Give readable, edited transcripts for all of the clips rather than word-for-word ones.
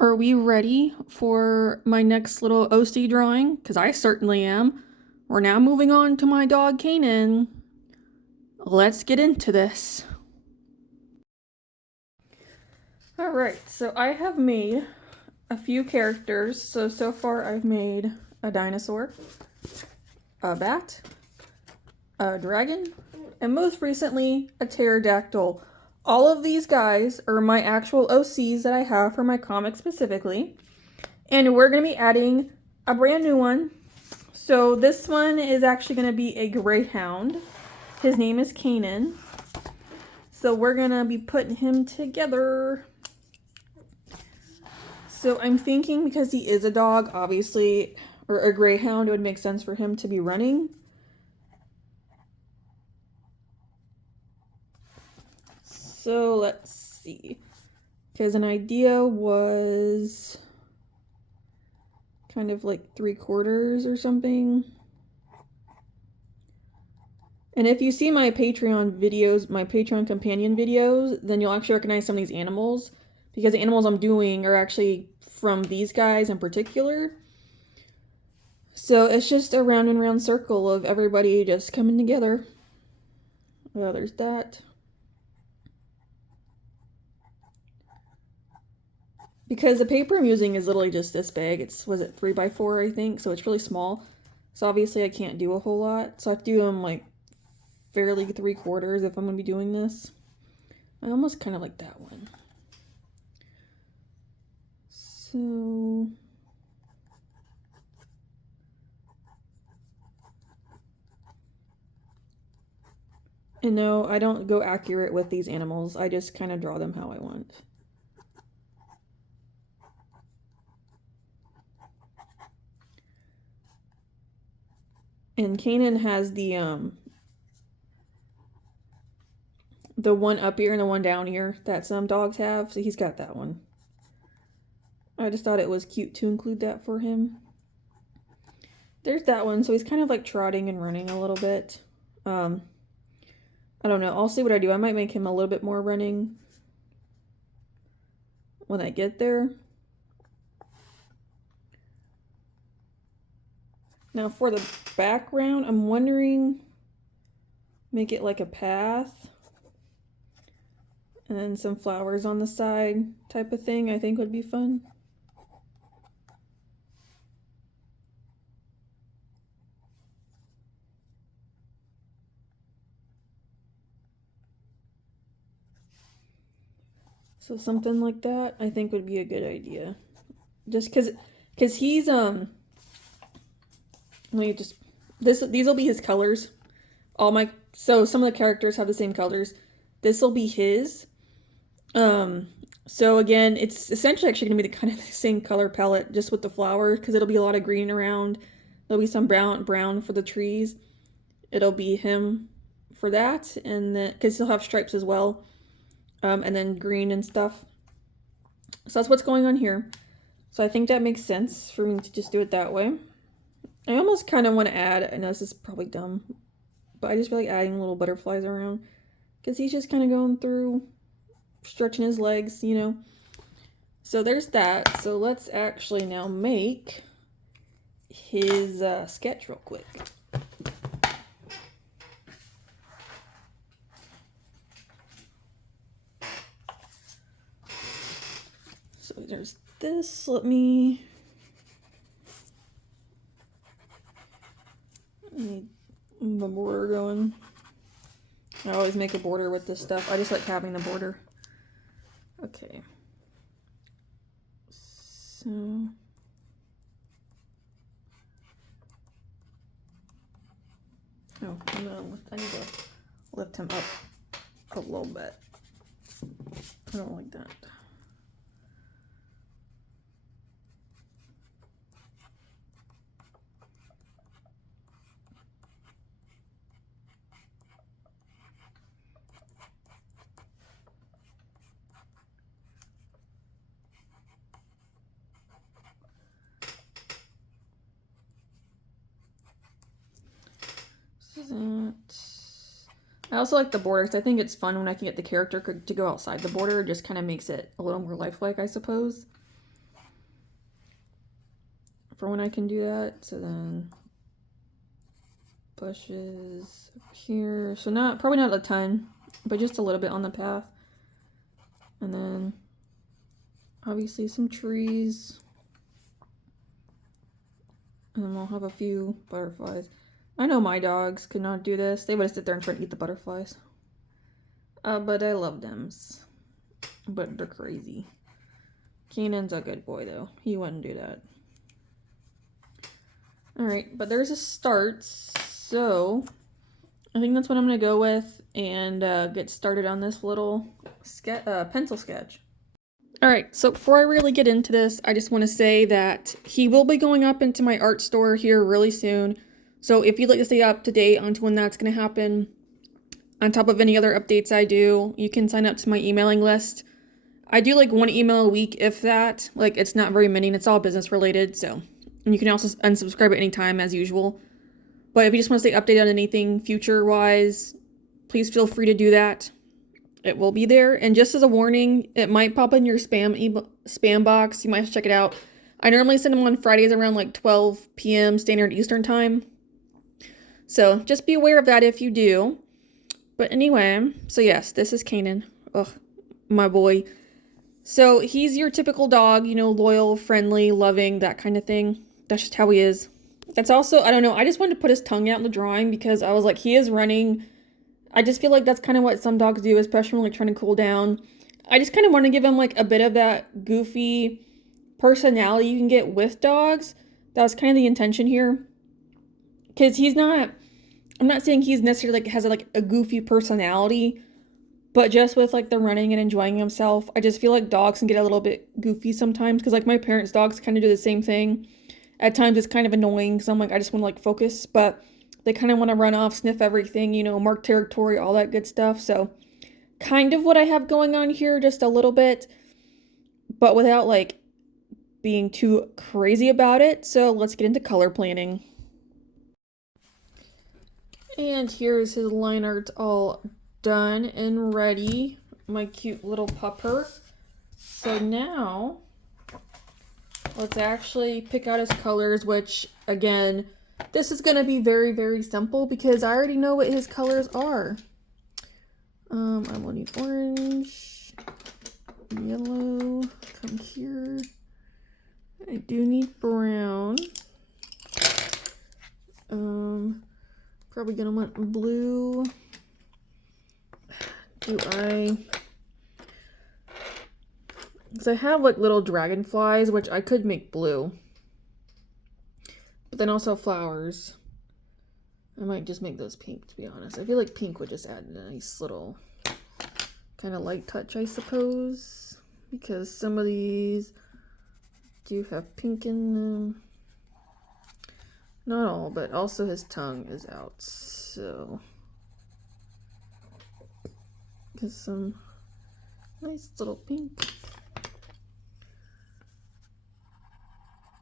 Are we ready for my next little OC drawing? Because I certainly am. We're now moving on to my dog Caenin. Let's get into this. Alright, so I have made a few characters. So far I've made a dinosaur, a bat, a dragon, and most recently a pterodactyl. All of these guys are my actual OCs that I have for my comic specifically. And we're going to be adding a brand new one. So this one is actually going to be a greyhound. His name is Caenin. So we're going to be putting him together. So I'm thinking because he is a dog, obviously, or a greyhound, it would make sense for him to be running. So let's see. Because an idea was kind of like 3/4 or something. And if you see my Patreon videos, my Patreon companion videos, then you'll actually recognize some of these animals, because the animals I'm doing are actually from these guys in particular. So it's just a round and round circle of everybody just coming together. Oh, there's that. Because the paper I'm using is literally just this big. Was it 3x4, I think? So it's really small. So obviously I can't do a whole lot. So I have to do them like fairly 3/4 if I'm going to be doing this. I almost kind of like that one. So... And no, I don't go accurate with these animals. I just kind of draw them how I want. And Caenin has the one up ear and the one down ear that some dogs have, so he's got that one. I just thought it was cute to include that for him. There's that one, so he's kind of like trotting and running a little bit. I don't know. I'll see what I do. I might make him a little bit more running when I get there. Now for the background, I'm wondering, make it like a path and then some flowers on the side type of thing, I think would be fun. So something like that I think would be a good idea. Just cause he's let me just these will be his colors. So some of the characters have the same colors. This will be his. So again, it's essentially actually going to be the kind of the same color palette, just with the flowers, because it'll be a lot of green around. There'll be some brown for the trees. It'll be him for that, and then because he'll have stripes as well, and then green and stuff. So that's what's going on here. So I think that makes sense for me to just do it that way. I almost kind of want to add, I know this is probably dumb, but I just feel like adding little butterflies around, because he's just kind of going through, stretching his legs, you know. So there's that. So let's actually now make his sketch real quick. So there's this. Let me need the border going. I always make a border with this stuff. I just like having the border. Okay. So no, I need to lift him up a little bit. I don't like that. I also like the border because I think it's fun when I can get the character to go outside the border. It just kind of makes it a little more lifelike, I suppose. for when I can do that. So then bushes over here. So probably not a ton, but just a little bit on the path. And then obviously some trees. And then we'll have a few butterflies. I know my dogs could not do this. They would sit there and try to eat the butterflies. But I love them. But they're crazy. Canin's a good boy though. He wouldn't do that. Alright, but there's a start. So I think that's what I'm going to go with and get started on this little pencil sketch. Alright, so before I really get into this, I just want to say that he will be going up into my art store here really soon. So if you'd like to stay up to date on when that's going to happen, on top of any other updates I do, you can sign up to my emailing list. I do like 1 email a week, if that. Like, it's not very many, and it's all business related, so. And you can also unsubscribe at any time, as usual. But if you just want to stay updated on anything future-wise, please feel free to do that. It will be there. And just as a warning, it might pop in your spam box. You might have to check it out. I normally send them on Fridays around like 12 p.m. Standard Eastern Time. So just be aware of that if you do. But anyway, so yes, this is Caenin. Ugh, my boy. So he's your typical dog, you know, loyal, friendly, loving, that kind of thing. That's just how he is. That's also, I don't know, I just wanted to put his tongue out in the drawing because I was like, he is running. I just feel like that's kind of what some dogs do, especially when like trying to cool down. I just kind of want to give him like a bit of that goofy personality you can get with dogs. That's kind of the intention here. Because he's not, I'm not saying he's necessarily like has like a goofy personality, but just with like the running and enjoying himself, I just feel like dogs can get a little bit goofy sometimes. Because like my parents' dogs kind of do the same thing. At times it's kind of annoying because I'm like, I just want to like focus, but they kind of want to run off, sniff everything, you know, mark territory, all that good stuff. So kind of what I have going on here, just a little bit, but without like being too crazy about it. So let's get into color planning. And here's his line art all done and ready. My cute little pupper. So now let's actually pick out his colors, which again, this is going to be very, very simple because I already know what his colors are. I will need orange, yellow, come here. I do need brown. Probably going to want blue. Because I have like little dragonflies, which I could make blue. But then also flowers. I might just make those pink, to be honest. I feel like pink would just add a nice little kind of light touch, I suppose. Because some of these do have pink in them. Not all, but also his tongue is out, so. Get some nice little pink.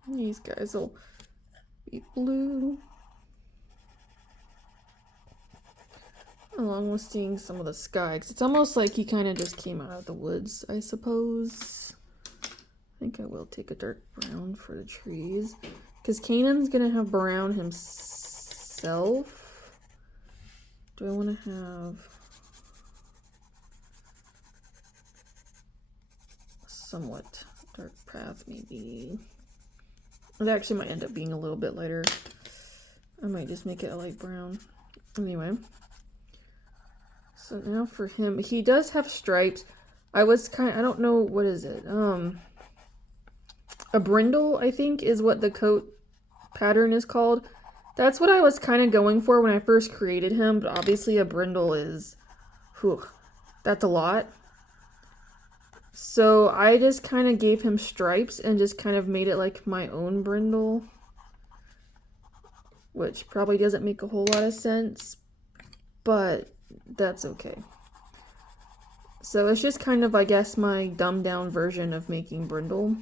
These guys will be blue. Along with seeing some of the sky. 'Cause it's almost like he kind of just came out of the woods, I suppose. I think I will take a dark brown for the trees. Because Canin's going to have brown himself. Do I want to have a somewhat dark path, maybe? It actually might end up being a little bit lighter. I might just make it a light brown. Anyway. So now for him, he does have stripes. I don't know, what is it? A brindle, I think, is what the coat pattern is called. That's what I was kind of going for when I first created him, but obviously a brindle is, that's a lot. So I just kind of gave him stripes and just kind of made it like my own brindle, which probably doesn't make a whole lot of sense, but that's okay. So it's just kind of, I guess, my dumbed down version of making brindle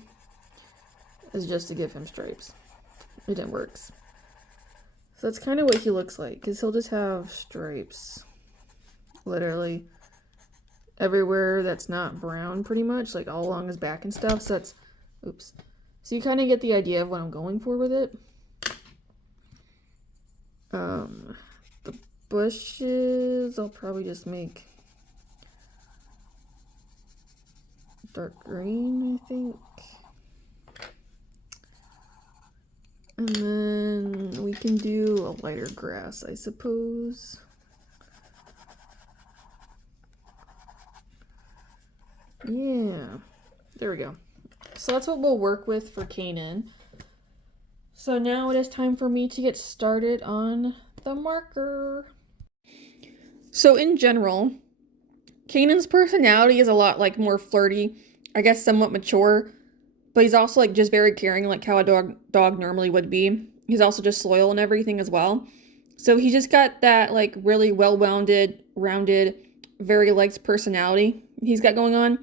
is just to give him stripes. It works. So that's kind of what he looks like, because he'll just have stripes literally everywhere that's not brown, pretty much, like all along his back and stuff. So that's, So you kind of get the idea of what I'm going for with it. The bushes, I'll probably just make dark green, I think. And then we can do a lighter grass, I suppose. Yeah, there we go. So that's what we'll work with for Caenin. So now it is time for me to get started on the marker. So in general, Caenin's personality is a lot like more flirty, I guess somewhat mature, but he's also like just very caring, like how a dog normally would be. He's also just loyal and everything as well. So he just got that like really well-rounded, very liked personality he's got going on.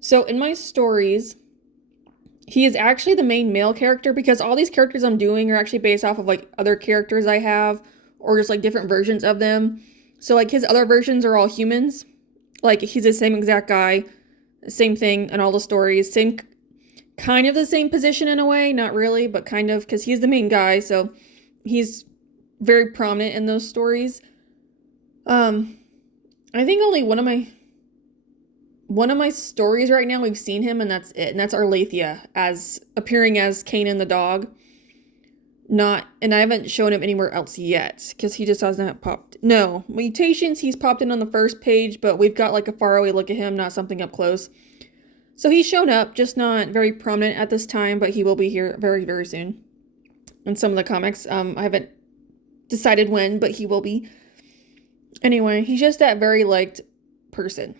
So in my stories, he is actually the main male character because all these characters I'm doing are actually based off of like other characters I have or just like different versions of them. So like his other versions are all humans. Like he's the same exact guy, same thing in all the stories, same kind of the same position in a way, not really, but kind of because he's the main guy, so he's very prominent in those stories. I think only one of my stories right now we've seen him, and that's it. And that's Arlathea as appearing as Caenin the dog. And I haven't shown him anywhere else yet because he just hasn't popped. No, Mutations, he's popped in on the first page, but we've got like a faraway look at him, not something up close. So he's shown up, just not very prominent at this time, but he will be here very, very soon. In some of the comics, I haven't decided when, but he will be. Anyway, he's just that very liked person,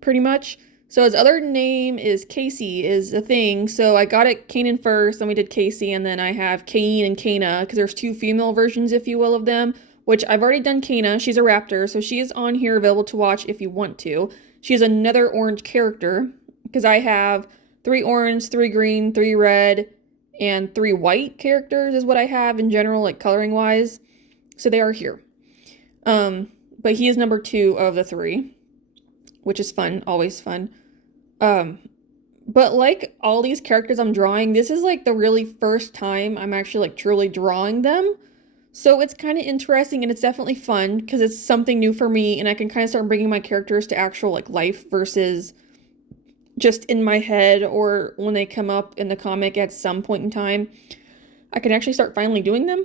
pretty much. So his other name is Casey, is a thing. So I got it Caenin first, then we did Casey, and then I have Cain and Cana, because there's two female versions, if you will, of them, which I've already done Cana. She's a raptor, so she is on here available to watch if you want to. She is another orange character, because I have 3 orange, 3 green, 3 red, and 3 white characters is what I have in general, like coloring-wise. So they are here. But he is number 2 of the 3, which is fun, always fun. But like all these characters I'm drawing, this is like the really first time I'm actually like truly drawing them. So it's kind of interesting and it's definitely fun because it's something new for me and I can kind of start bringing my characters to actual like life versus just in my head or when they come up in the comic at some point in time. I can actually start finally doing them,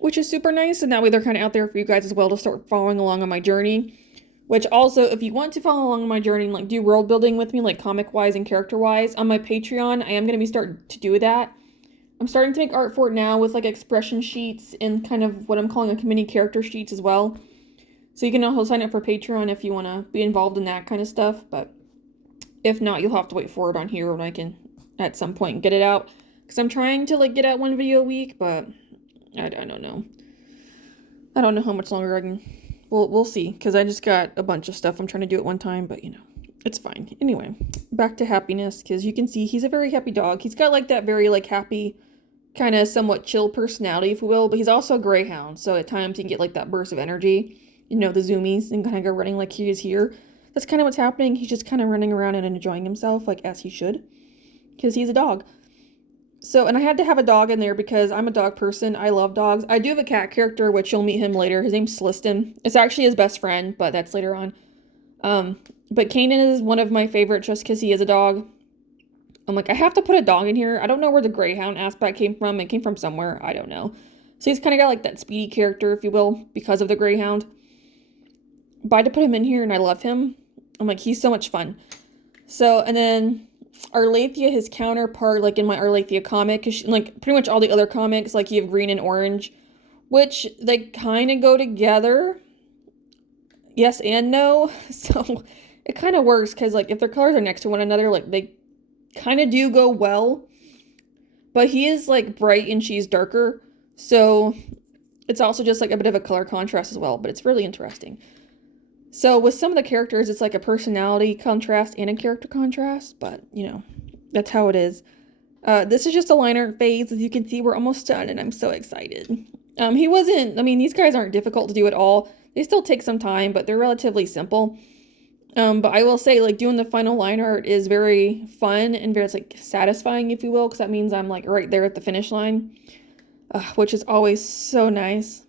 which is super nice. And that way they're kind of out there for you guys as well to start following along on my journey. Which also, if you want to follow along on my journey and like do world building with me, like comic-wise and character-wise, on my Patreon, I am going to be starting to do that. I'm starting to make art for it now with like expression sheets and kind of what I'm calling like mini character sheets as well. So you can also sign up for Patreon if you want to be involved in that kind of stuff. But if not, you'll have to wait for it on here when I can at some point get it out. Because I'm trying to like get out 1 video a week, but I don't know. I don't know how much longer I can... We'll see, because I just got a bunch of stuff I'm trying to do at one time, but, you know, it's fine. Anyway, back to happiness, because you can see he's a very happy dog. He's got, like, that very, like, happy, kind of somewhat chill personality, if you will, but he's also a greyhound, so at times you can get, like, that burst of energy, you know, the zoomies, and kind of go running like he is here. That's kind of what's happening. He's just kind of running around and enjoying himself, like, as he should, because he's a dog. So, and I had to have a dog in there because I'm a dog person. I love dogs. I do have a cat character, which you'll meet him later. His name's Sliston. It's actually his best friend, but that's later on. But Caenin is one of my favorites just because he is a dog. I'm like, I have to put a dog in here. I don't know where the greyhound aspect came from. It came from somewhere. I don't know. So he's kind of got like that speedy character, if you will, because of the greyhound. But I had to put him in here and I love him. I'm like, he's so much fun. So, and then... Arlathea, his counterpart, like in my Arlathea comic, like pretty much all the other comics, like you have green and orange, which they kind of go together. Yes and no. So it kind of works because like if their colors are next to one another, like they kind of do go well. But he is like bright and she's darker. So it's also just like a bit of a color contrast as well, but it's really interesting. So with some of the characters, it's like a personality contrast and a character contrast, but, you know, that's how it is. This is just a line art phase. As you can see, we're almost done, and I'm so excited. These guys aren't difficult to do at all. They still take some time, but they're relatively simple. But I will say, like, doing the final line art is very fun and very, it's like satisfying, if you will, because that means I'm like right there at the finish line, which is always so nice.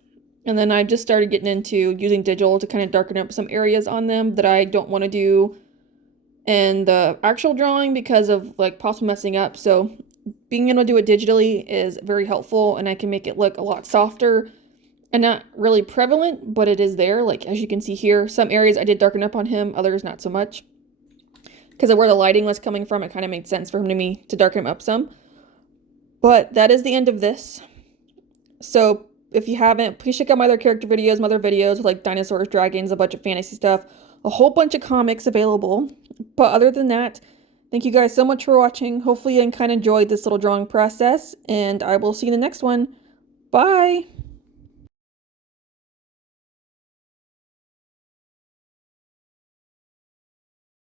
And then I just started getting into using digital to kind of darken up some areas on them that I don't want to do in the actual drawing because of like possible messing up. So being able to do it digitally is very helpful, and I can make it look a lot softer and not really prevalent, but it is there. Like, as you can see here, some areas I did darken up on him, others not so much. Because of where the lighting was coming from, it kind of made sense for him to me to darken him up some. But that is the end of this. So if you haven't, please check out my other character videos, my other videos with like dinosaurs, dragons, a bunch of fantasy stuff, a whole bunch of comics available. But other than that, thank you guys so much for watching. Hopefully you kind of enjoyed this little drawing process, and I will see you in the next one. Bye!